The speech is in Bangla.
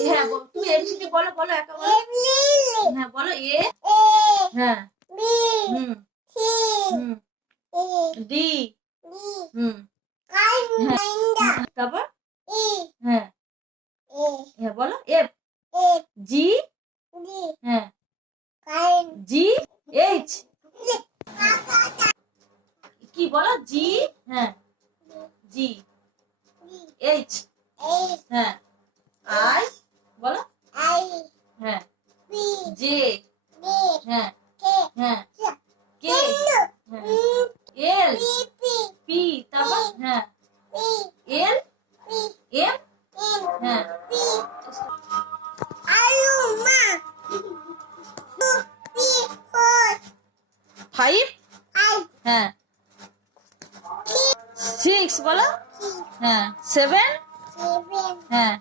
হ্যাঁ তুমি এবিসিডি বলো বলো একা বলো হ্যাঁ বলো এ হ্যাঁ হুম হুম ডি হুম তারপর হ্যাঁ হ্যাঁ বলো এফ জি হ্যাঁ জি এইচ কি বলো জি হ্যাঁ জি এইচ হ্যাঁ আই বলো হ্যাঁ জে হ্যাঁ হ্যাঁ কে হ্যাঁ এল পি তারপর হ্যাঁ এল এম হ্যাঁ ফাইভ হ্যাঁ সিক্স বলো হ্যাঁ সেভেন হ্যাঁ